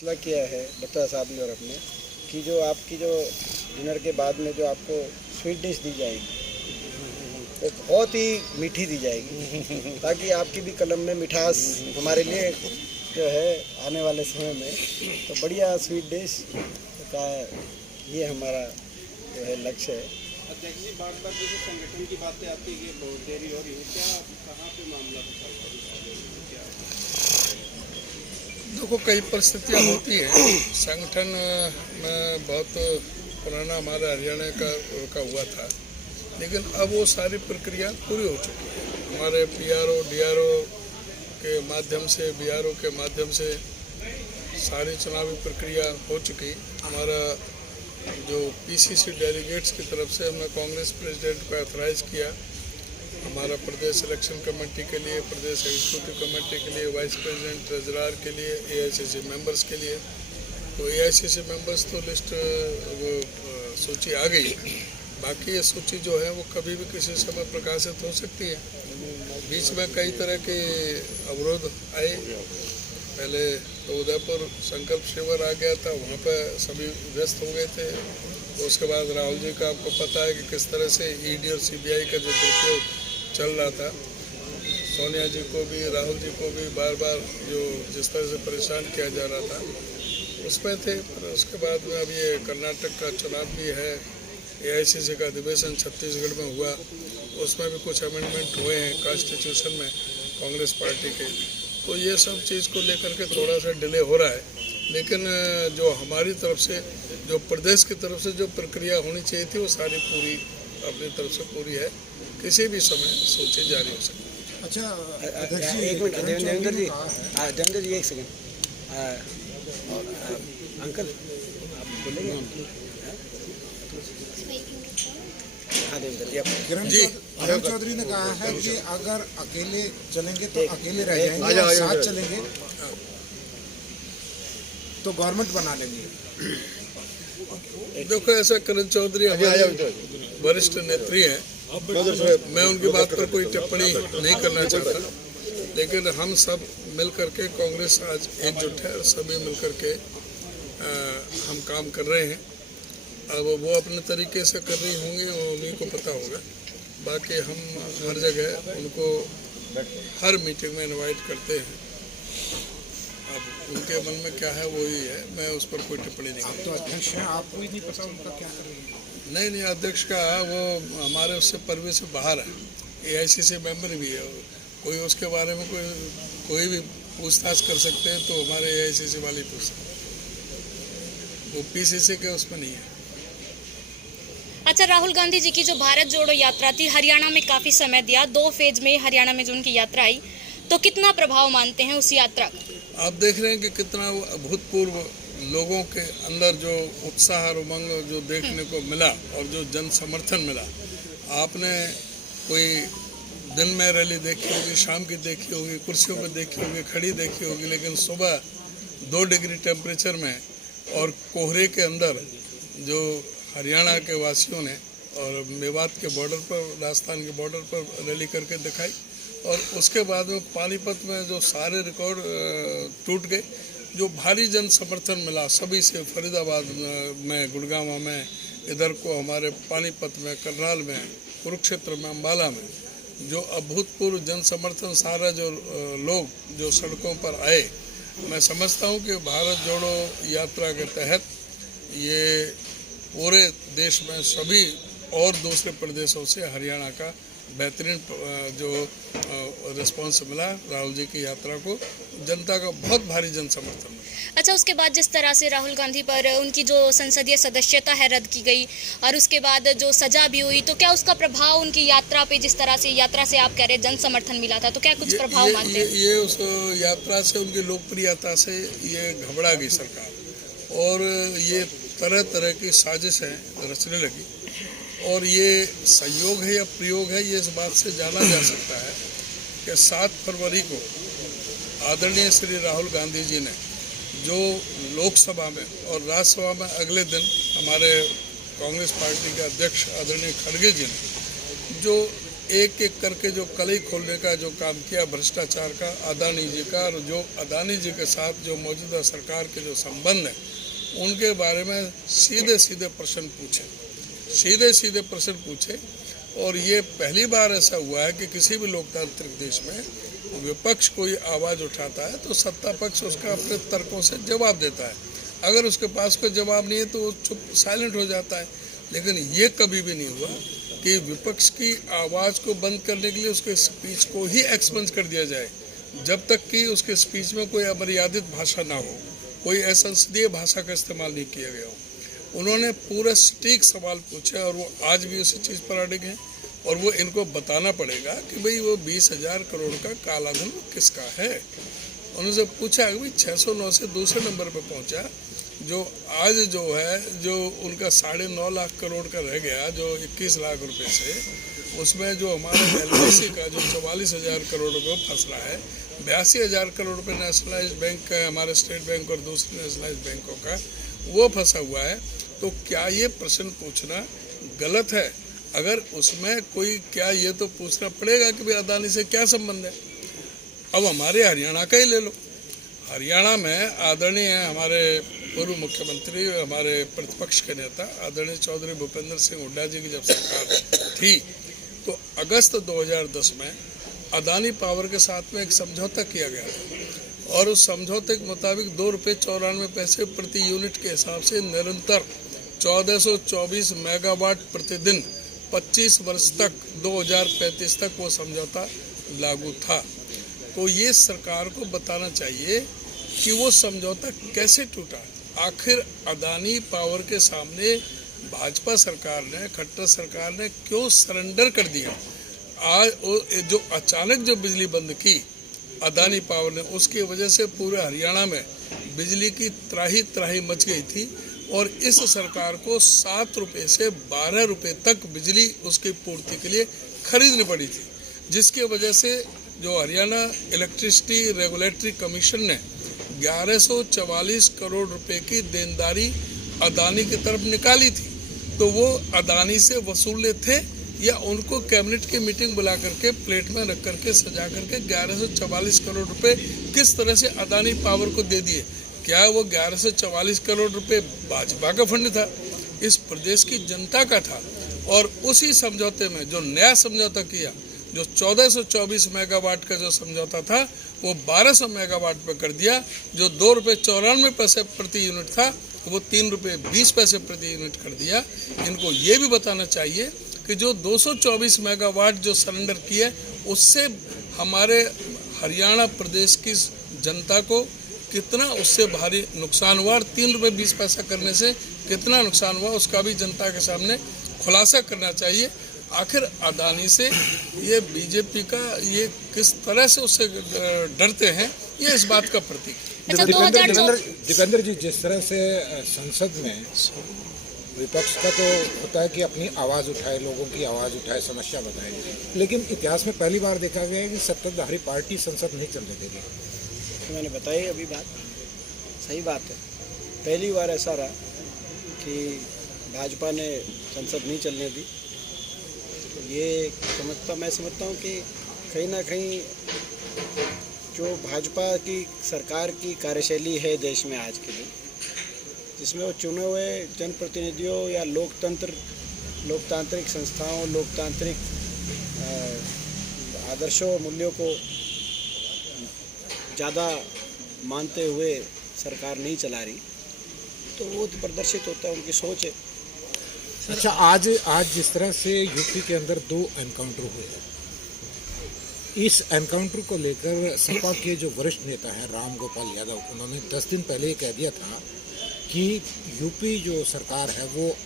फैसला किया है डॉक्टर साहब ने और अपने कि जो आपकी जो डिनर के बाद में जो आपको स्वीट डिश दी जाएगी वो बहुत ही मीठी दी जाएगी ताकि आपकी भी कलम में मिठास हमारे लिए जो है आने वाले समय में तो बढ़िया स्वीट डिश का ये हमारा जो है लक्ष्य है। अध्यक्ष जी, बार बार जैसे संगठन की बातें आती है कि बहुत देरी हो रही है, क्या कहाँ पे मामला क्या? देखो, कई परिस्थितियाँ होती हैं। संगठन में बहुत पुराना हमारा हरियाणा का रुका हुआ था, लेकिन अब वो सारी प्रक्रिया पूरी हो चुकी है। हमारे पीआरओ डीआरओ के माध्यम से, बीआरओ के माध्यम से सारी चुनावी प्रक्रिया हो चुकी। हमारा जो पीसीसी डेलीगेट्स की तरफ से हमने कांग्रेस प्रेसिडेंट को ऑथराइज किया, हमारा प्रदेश इलेक्शन कमेटी के लिए, प्रदेश एग्जीक्यूटिव कमेटी के लिए, वाइस प्रेसिडेंट ट्रेजरर के लिए, एआईसीसी मेंबर्स के लिए। तो एआईसीसी मेंबर्स तो लिस्ट वो सूची आ गई, बाकी ये सूची जो है वो कभी भी किसी समय प्रकाशित हो सकती है। बीच में कई तरह के अवरोध आए। पहले तो उदयपुर संकल्प शिविर आ गया था, वहाँ पर सभी व्यस्त हो गए थे। उसके बाद राहुल जी का आपको पता है कि किस तरह से ईडी और सीबीआई का जो दुरुपयोग चल रहा था, सोनिया जी को भी राहुल जी को भी बार बार जो जिस तरह से परेशान किया जा रहा था उसमें थे। पर उसके बाद में अब ये कर्नाटक का चुनाव भी है, एआईसीसी का अधिवेशन छत्तीसगढ़ में हुआ, उसमें भी कुछ अमेंडमेंट हुए हैं कॉन्स्टिट्यूशन में कांग्रेस पार्टी के। तो ये सब चीज़ को लेकर के थोड़ा सा डिले हो रहा है, लेकिन जो हमारी तरफ से, जो प्रदेश की तरफ से जो प्रक्रिया होनी चाहिए थी वो सारी पूरी अपनी तरफ से पूरी है। किसी भी समय सूची जारी हो सकती है। अच्छा एक मिनट देवेंद्र जी, देवेंद्र जी एक सेकंड, अंकल आप बोलेंगे? हाँ देवेंद्र जी, किरण चौधरी ने कहा है कि अगर अकेले चलेंगे तो अकेले रह जाएंगे, और साथ चलेंगे तो गवर्नमेंट बना लेंगे। देखो, ऐसा किरण चौधरी हमारे वरिष्ठ नेत्री हैं, मैं उनकी बात पर कोई टिप्पणी नहीं करना चाहता, लेकिन हम सब मिल करके, कांग्रेस आज एकजुट है और सभी मिल करके हम काम कर रहे हैं। अब वो अपने तरीके से कर रही होंगी, वो उन्हीं को पता होगा। बाकी हम हर जगह उनको हर मीटिंग में इनवाइट करते हैं। अब उनके मन में क्या है वो ही है, मैं उस पर कोई टिप्पणी नहीं आप तो अध्यक्ष हैं, आपको ही नहीं पता उनका क्या करेंगे? नहीं, अध्यक्ष का वो हमारे उससे परवे से बाहर है, एआईसीसी मेंबर भी है। कोई उसके बारे में कोई भी पूछताछ कर सकते हैं तो हमारे एआईसीसी वाले पूछ सकते हैं, वो पीसीसी के उसमें नहीं है। अच्छा, राहुल गांधी जी की जो भारत जोड़ो यात्रा थी, हरियाणा में काफी समय दिया, 2 फेज में हरियाणा में जो उनकी यात्रा आई, तो कितना प्रभाव मानते हैं उस यात्रा का? आप देख रहे हैं कि कितना अभूतपूर्व लोगों के अंदर जो उत्साह और उमंग जो देखने को मिला और जो जन समर्थन मिला। आपने कोई दिन में रैली देखी होगी, शाम की देखी होगी, कुर्सियों पर देखी होगी, खड़ी देखी होगी, लेकिन सुबह 2 डिग्री टेम्परेचर में और कोहरे के अंदर जो हरियाणा के वासियों ने और मेवात के बॉर्डर पर, राजस्थान के बॉर्डर पर रैली करके दिखाई। और उसके बाद में पानीपत में जो सारे रिकॉर्ड टूट गए, जो भारी जन समर्थन मिला सभी से, फरीदाबाद में, गुड़गांव में, इधर को हमारे पानीपत में, करनाल में, कुरुक्षेत्र में, अम्बाला में, जो अभूतपूर्व जन समर्थन, सारा जो लोग जो सड़कों पर आए, मैं समझता हूँ कि भारत जोड़ो यात्रा के तहत ये पूरे देश में सभी और दूसरे प्रदेशों से हरियाणा का बेहतरीन जो रिस्पांस मिला राहुल जी की यात्रा को, जनता का बहुत भारी जन समर्थन मिला। अच्छा, उसके बाद जिस तरह से राहुल गांधी पर उनकी जो संसदीय सदस्यता है रद्द की गई और उसके बाद जो सजा भी हुई, तो क्या उसका प्रभाव उनकी यात्रा पे, जिस तरह से यात्रा से आप कह रहे जन समर्थन मिला था, तो क्या कुछ प्रभाव मानते हैं? ये उस यात्रा से, उनकी लोकप्रियता से ये घबरा गई सरकार, और ये तरह तरह की साजिशें रचने लगी। और ये संयोग है या प्रयोग है, ये इस बात से जाना जा सकता है कि 7 फरवरी को आदरणीय श्री राहुल गांधी जी ने जो लोकसभा में और राज्यसभा में अगले दिन हमारे कांग्रेस पार्टी के अध्यक्ष आदरणीय खड़गे जी ने जो एक एक करके जो कलई खोलने का जो काम किया भ्रष्टाचार का अदानी जी का, और जो अदानी जी के साथ जो मौजूदा सरकार के जो संबंध हैं उनके बारे में सीधे सीधे प्रश्न पूछे। और ये पहली बार ऐसा हुआ है कि किसी भी लोकतांत्रिक देश में विपक्ष कोई आवाज़ उठाता है तो सत्ता पक्ष उसका अपने तर्कों से जवाब देता है। अगर उसके पास कोई जवाब नहीं है तो वो चुप साइलेंट हो जाता है। लेकिन ये कभी भी नहीं हुआ कि विपक्ष की आवाज़ को बंद करने के लिए उसके स्पीच को ही एक्सपंज कर दिया जाए, जब तक कि उसके स्पीच में कोई अमर्यादित भाषा ना हो, कोई असंसदीय भाषा का इस्तेमाल नहीं किया गया हो। उन्होंने पूरे सटीक सवाल पूछे और वो आज भी उसी चीज़ पर अड़े हैं। और वो इनको बताना पड़ेगा कि भाई वो 20,000 करोड़ का काला धन किसका है। उनसे पूछा कि भाई 609 से दूसरे नंबर पर पहुंचा, जो आज जो है जो उनका 9.5 लाख करोड़ का रह गया जो 21 लाख रुपए से, उसमें जो हमारे LIC का जो 44,000 करोड़ रुपये फंस रहा है, 82,000 करोड़ रुपये नेशनलाइज बैंक का, हमारे स्टेट बैंक और दूसरे नेशनलाइज बैंकों का वो फंसा हुआ है। तो क्या ये प्रश्न पूछना गलत है? अगर उसमें कोई क्या ये तो पूछना पड़ेगा कि भाई अदानी से क्या संबंध है। अब हमारे हरियाणा का ही ले लो। हरियाणा में आदरणीय हमारे पूर्व मुख्यमंत्री, हमारे प्रतिपक्ष के नेता आदरणीय चौधरी भूपेंद्र सिंह हुड्डा जी की जब सरकार थी तो अगस्त 2010 में अदानी पावर के साथ में एक समझौता किया गया था और उस समझौते के मुताबिक ₹2.94 प्रति यूनिट के हिसाब से निरंतर 1424 मेगावाट प्रतिदिन 25 वर्ष तक 2035 तक वो समझौता लागू था। तो ये सरकार को बताना चाहिए कि वो समझौता कैसे टूटा। आखिर अदानी पावर के सामने भाजपा सरकार ने, खट्टर सरकार ने क्यों सरेंडर कर दिया? आज जो अचानक जो बिजली बंद की अदानी पावर ने, उसकी वजह से पूरे हरियाणा में बिजली की त्राही त्राही मच गई थी और इस सरकार को 7 रुपये से 12 रुपये तक बिजली उसकी पूर्ति के लिए खरीदनी पड़ी थी, जिसकी वजह से जो हरियाणा इलेक्ट्रिसिटी रेगुलेटरी कमीशन ने 1144 करोड़ रुपए की देनदारी अदानी की तरफ निकाली थी। तो वो अदानी से वसूले थे या उनको कैबिनेट की मीटिंग बुला करके प्लेट में रख करके सजा करके 1144 करोड़ रुपए किस तरह से अदानी पावर को दे दिए? क्या वो 1144 करोड़ रुपए भाजपा का फंड था? इस प्रदेश की जनता का था। और उसी समझौते में जो नया समझौता किया, जो 1424 मेगावाट का जो समझौता था वो 1200 मेगावाट पर कर दिया। जो ₹2.94 प्रति यूनिट था वो ₹3.20 प्रति यूनिट कर दिया। इनको ये भी बताना चाहिए कि जो 224 मेगावाट जो सरेंडर किए उससे हमारे हरियाणा प्रदेश की जनता को कितना उससे भारी नुकसान हुआ और ₹3.20 करने से कितना नुकसान हुआ उसका भी जनता के सामने खुलासा करना चाहिए। आखिर अदानी से ये बीजेपी का ये किस तरह से उससे डरते हैं, ये इस बात का प्रतीक है। दीपेंद्र जी, जिस तरह से संसद में विपक्ष का तो होता है कि अपनी आवाज़ उठाए, लोगों की आवाज़ उठाए, समस्या बताए, लेकिन इतिहास में पहली बार देखा गया है कि सत्ताधारी पार्टी संसद नहीं चलने देगी। तो मैंने बताई अभी बात, सही बात है। पहली बार ऐसा रहा कि भाजपा ने संसद नहीं चलने दी। तो ये मैं समझता हूँ कि कहीं ना कहीं जो भाजपा की सरकार की कार्यशैली है देश में आज के दिन, जिसमें वो चुने हुए जनप्रतिनिधियों या लोकतांत्रिक संस्थाओं, लोकतांत्रिक आदर्शों, मूल्यों को ज़्यादा मानते हुए सरकार नहीं चला रही, तो वो प्रदर्शित होता है, उनकी सोच है। अच्छा, आज जिस तरह से यूपी के अंदर 2 एनकाउंटर हुए, इस एनकाउंटर को लेकर सपा के जो वरिष्ठ नेता हैं राम गोपाल यादव, उन्होंने 10 दिन पहले ये कह दिया था कि यूपी जो सरकार है वो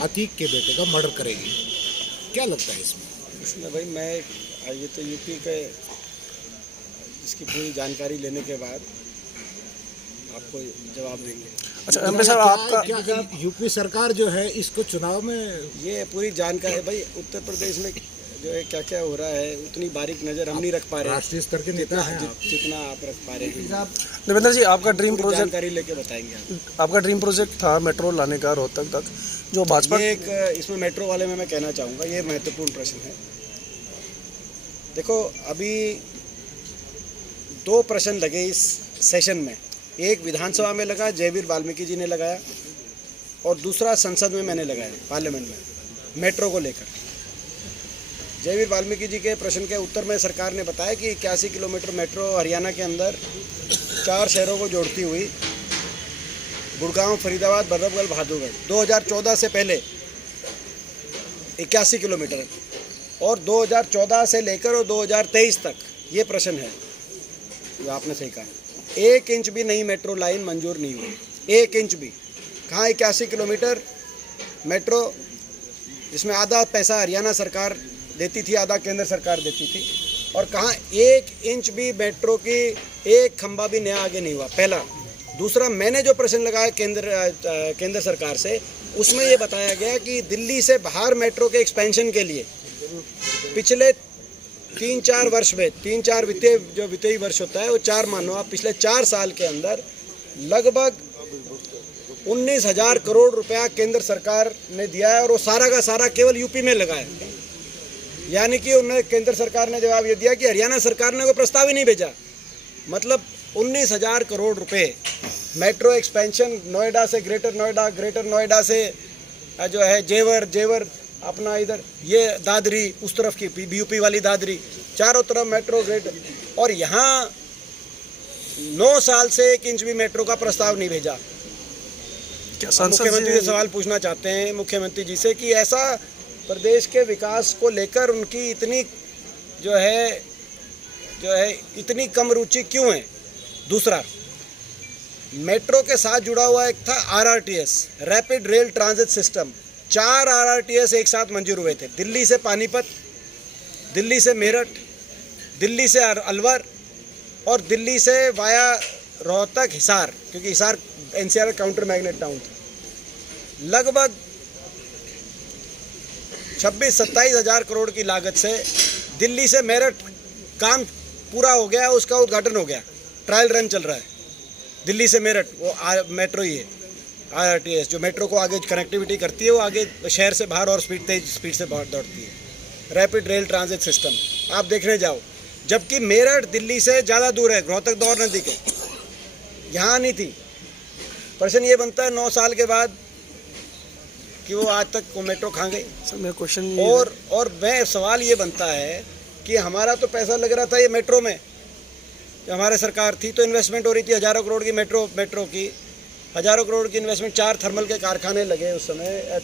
अतीक के बेटे का मर्डर करेगी। क्या लगता है इसमें भाई ये तो यूपी के इसकी पूरी जानकारी लेने के बाद आपको जवाब देंगे। अच्छा एमपी साहब, आपका क्या यूपी सरकार जो है इसको चुनाव में, ये पूरी जानकारी भाई उत्तर प्रदेश में जो है क्या क्या हो रहा है उतनी बारीक नज़र हम नहीं रख पा रहे। राष्ट्रीय स्तर के नेता हैं जितना आप रख पा रहे हैं। देवेंद्र जी, आपका ड्रीम प्रोजेक्ट, जानकारी लेके बताएंगे। आपका ड्रीम प्रोजेक्ट था मेट्रो लाने का रोहतक तक, जो भाजपा इसमें मेट्रो वाले में मैं कहना चाहूँगा, ये महत्वपूर्ण प्रश्न है। देखो अभी 2 प्रश्न लगे इस सेशन में, एक विधानसभा में लगा, जयवीर वाल्मीकि जी ने लगाया, और दूसरा संसद में मैंने लगाया, पार्लियामेंट में, मेट्रो को लेकर। जयवीर वाल्मीकि जी के प्रश्न के उत्तर में सरकार ने बताया कि 81 किलोमीटर मेट्रो हरियाणा के अंदर 4 शहरों को जोड़ती हुई गुड़गांव, फरीदाबाद, बल्लभगढ़, बहादुरगढ़ 2014 से पहले 81 किलोमीटर, और 2014 से लेकर और 2023 तक ये प्रश्न है जो आपने सही कहा, 1 इंच भी नई मेट्रो लाइन मंजूर नहीं हुई, 1 इंच भी। कहाँ 81 किलोमीटर मेट्रो, जिसमें आधा पैसा हरियाणा सरकार देती थी, आधा केंद्र सरकार देती थी, और कहाँ 1 इंच भी मेट्रो की एक खंभा भी नया आगे नहीं हुआ, पहला। दूसरा, मैंने जो प्रश्न लगाया केंद्र सरकार से, उसमें ये बताया गया कि दिल्ली से बाहर मेट्रो के एक्सपेंशन के लिए पिछले 3-4 वर्ष में, 3-4 वित्तीय वर्ष होता है वो 4 मानो आप, पिछले 4 साल के अंदर लगभग 19,000 करोड़ रुपया केंद्र सरकार ने दिया है, और वो सारा का सारा केवल यूपी में लगा है। यानी कि उन्हें केंद्र सरकार ने जवाब ये दिया कि हरियाणा सरकार ने कोई प्रस्ताव ही नहीं भेजा। मतलब 19,000 करोड़ रुपए मेट्रो एक्सपेंशन, नोएडा से ग्रेटर नोएडा, ग्रेटर नोएडा से जो है जेवर अपना इधर ये दादरी, उस तरफ की बीयूपी वाली दादरी, चारों तरफ मेट्रो ग्रेटर, और यहाँ 9 साल से 1 इंच भी मेट्रो का प्रस्ताव नहीं भेजा। क्या सांसद मुख्यमंत्री से सवाल पूछना चाहते हैं मुख्यमंत्री जी से कि ऐसा प्रदेश के विकास को लेकर उनकी इतनी जो है इतनी कम रुचि क्यों है। दूसरा, मेट्रो के साथ जुड़ा हुआ एक था RRTS, rapid rail transit system, 4 RRTS एक साथ मंजूर हुए थे, दिल्ली से पानीपत, दिल्ली से मेरठ, दिल्ली से अलवर, और दिल्ली से वाया रोहतक, हिसार, क्योंकि Hisar NCR counter magnet town था। लगभग 26-27 हज़ार करोड़ की लागत से दिल्ली से मेरठ काम पूरा हो गया, उसका उद्घाटन हो गया, ट्रायल रन चल रहा है। दिल्ली से मेरठ वो मेट्रो ही है, RRTS जो मेट्रो को आगे कनेक्टिविटी करती है, वो आगे शहर से बाहर और तेज स्पीड से बाहर दौड़ती है। रैपिड रेल ट्रांजिट सिस्टम आप देखने जाओ, जबकि मेरठ दिल्ली से ज़्यादा दूर है, रोहतक दौर नदी के, यहाँ नहीं थी। प्रश्न ये बनता है 9 साल के बाद कि वो आज तक वो मेट्रो कहाँ गई। सर मेरा क्वेश्चन और मैं सवाल ये बनता है कि हमारा तो पैसा लग रहा था ये मेट्रो में, हमारे सरकार थी तो इन्वेस्टमेंट हो रही थी हज़ारों करोड़ की, मेट्रो की हज़ारों करोड़ की इन्वेस्टमेंट, 4 थर्मल के कारखाने लगे उस समय,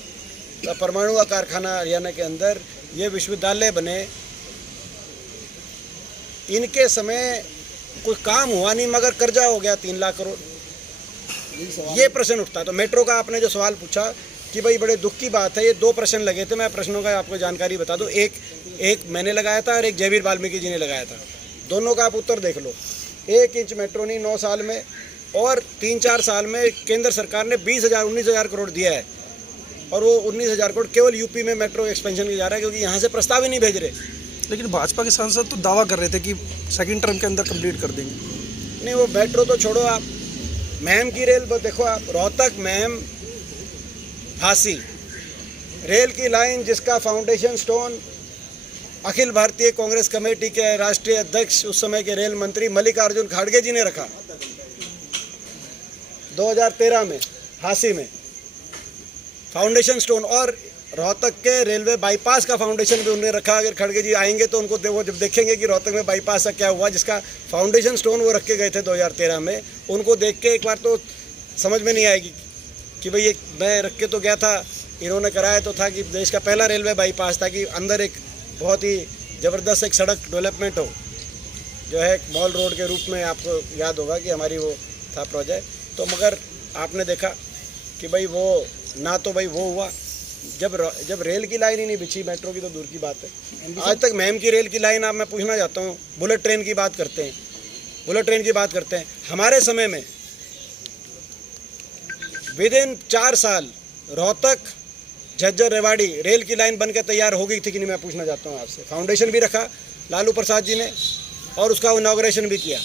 परमाणु का कारखाना हरियाणा के अंदर, ये विश्वविद्यालय बने, इनके समय कोई काम हुआ नहीं मगर कर्जा हो गया 3 लाख करोड़। ये प्रश्न उठता है। तो मेट्रो का आपने जो सवाल पूछा कि भाई बड़े दुख की बात है, ये 2 प्रश्न लगे थे, मैं प्रश्नों का आपको जानकारी बता दूं, एक मैंने लगाया था और एक जयवीर वाल्मीकि जी ने लगाया था, दोनों का आप उत्तर देख लो। 1 इंच मेट्रो नहीं 9 साल में, और 3-4 साल में केंद्र सरकार ने 19,000 करोड़ दिया है, और वो 19,000 करोड़ केवल यूपी में मेट्रो एक्सपेंशन के जा रहा है, क्योंकि यहाँ से प्रस्ताव ही नहीं भेज रहे। लेकिन भाजपा के सांसद तो दावा कर रहे थे कि 2nd टर्म के अंदर कंप्लीट कर देंगे। नहीं, वो मेट्रो तो छोड़ो, आप महम की रेल देखो, आप रोहतक महम फांसी रेल की लाइन, जिसका foundation stone Akhil Bharatiya Congress committee के राष्ट्रीय अध्यक्ष उस समय के रेल मंत्री मल्लिकार्जुन खड़गे जी ने रखा 2013 में फांसी में फाउंडेशन स्टोन, और रोहतक के रेलवे बाईपास का फाउंडेशन भी उन्होंने रखा। अगर खड़गे जी आएंगे तो उनको वो जब देखेंगे कि रोहतक में बाईपास का क्या हुआ, जिसका फाउंडेशन स्टोन वो रख के गए थे 2013 में, उनको देख के एक बार तो समझ में नहीं आएगी कि भाई ये मैं रख के तो गया था, इन्होंने कराया तो था कि देश का पहला रेलवे बाईपास था, कि अंदर एक बहुत ही ज़बरदस्त एक सड़क डेवलपमेंट हो, जो है मॉल रोड के रूप में, आपको याद होगा कि हमारी वो था प्रोजेक्ट। तो मगर आपने देखा कि भाई वो ना तो भाई वो हुआ, जब रेल की लाइन ही नहीं बिछी, मेट्रो की तो दूर की बात है। आज तक महम की रेल की लाइन, आप मैं पूछना चाहता हूँ, बुलेट ट्रेन की बात करते हैं, हमारे समय में विदिन 4 साल रोहतक झज्जर रेवाड़ी रेल की लाइन बनकर तैयार हो गई थी कि नहीं, मैं पूछना चाहता हूँ आपसे। फाउंडेशन भी रखा लालू प्रसाद जी ने, और उसका इनॉग्रेशन भी किया।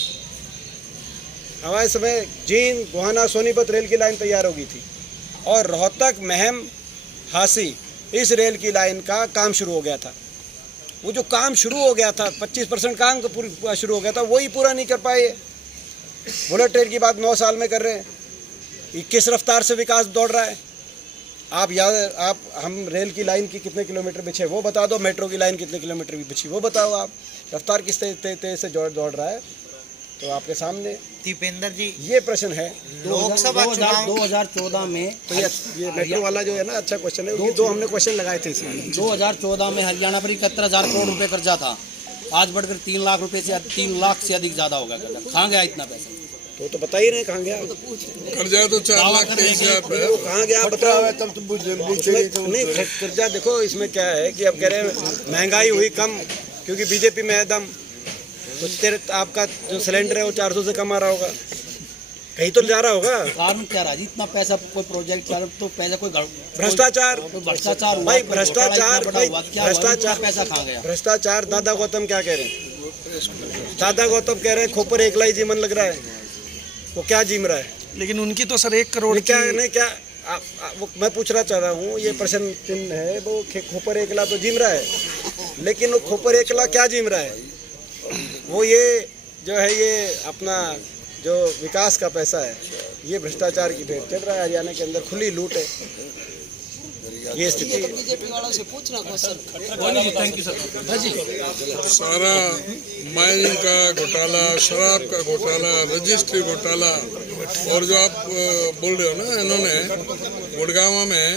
हमारे समय जींद गोहाना सोनीपत रेल की लाइन तैयार हो गई थी, और रोहतक महम हासी इस रेल की लाइन का काम शुरू हो गया था। वो जो काम शुरू हो गया था 25% काम पूरा शुरू हो गया था, वही पूरा नहीं कर पाए। बुलेट ट्रेन की बात 9 साल में कर रहे हैं। ये किस रफ्तार से विकास दौड़ रहा है? आप हम रेल की लाइन की कितने किलोमीटर बिछे वो बता दो, मेट्रो की लाइन कितने किलोमीटर भी बिछी वो बताओ। आप रफ्तार किस तेज से दौड़ रहा है, तो आपके सामने दीपेंद्र जी, ये प्रश्न है। लोकसभा चुनाव 2014 में तो ये मेट्रो वाला जो है ना, अच्छा क्वेश्चन है। ये 2 हमने क्वेश्चन लगाए थे इसमें। 2014 में हरियाणा पर 71,000 करोड़ रुपए कर्जा था, आज बढ़कर 3 लाख रुपए से 3 लाख से अधिक ज्यादा होगा कर्जा। कहाँ गया इतना पैसा? तो बता ही नहीं कहाँ गया। कर्जा तो 4,23,000 है। कहाँ गया बताओ। नहीं कर्जा देखो, इसमें क्या है कि अब कह रहे हैं महंगाई हुई कम क्योंकि बीजेपी में है दम। तो आपका जो सिलेंडर है वो 400 से कम आ रहा होगा, कहीं तो जा रहा होगा। कारण क्या रहा जी? इतना पैसा कोई प्रोजेक्ट चार तो पैसा कोई भ्रष्टाचार भाई, भ्रष्टाचार पैसा कहाँ गया? भ्रष्टाचार। दादा गौतम क्या कह रहे हैं? दादा गौतम कह रहे हैं खोपर एकला ही जीवन लग रहा है। वो क्या जीम रहा है? लेकिन उनकी तो सर 1 करोड़ क्या नहीं क्या वो मैं पूछना चाह रहा हूँ, ये प्रश्न चिन्ह है। वो खोपर एकला तो जीम रहा है, लेकिन वो खोपर एकला क्या जीम रहा है? वो ये जो है ये अपना जो विकास का पैसा है, ये भ्रष्टाचार की भेंट चल रहा है। हरियाणा के अंदर खुली लूट है, ये स्थिति है। सारा माइनिंग का घोटाला, शराब का घोटाला, रजिस्ट्री घोटाला, और जो आप बोल रहे हो ना, इन्होंने गुड़गांव में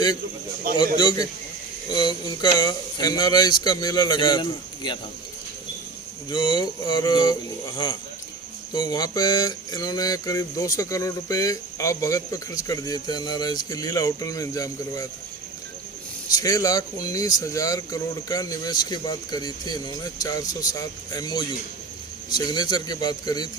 एक औद्योगिक उनका NRIs का मेला लगाया था जो, और हाँ, तो वहाँ पे इन्होंने करीब 200 करोड़ रुपए आप भगत पे खर्च कर दिए थे। NRIs के लीला होटल में इंतजाम करवाया था। 6,19,000 करोड़ का निवेश की बात करी थी इन्होंने। 407 MOU सिग्नेचर की बात करी थी।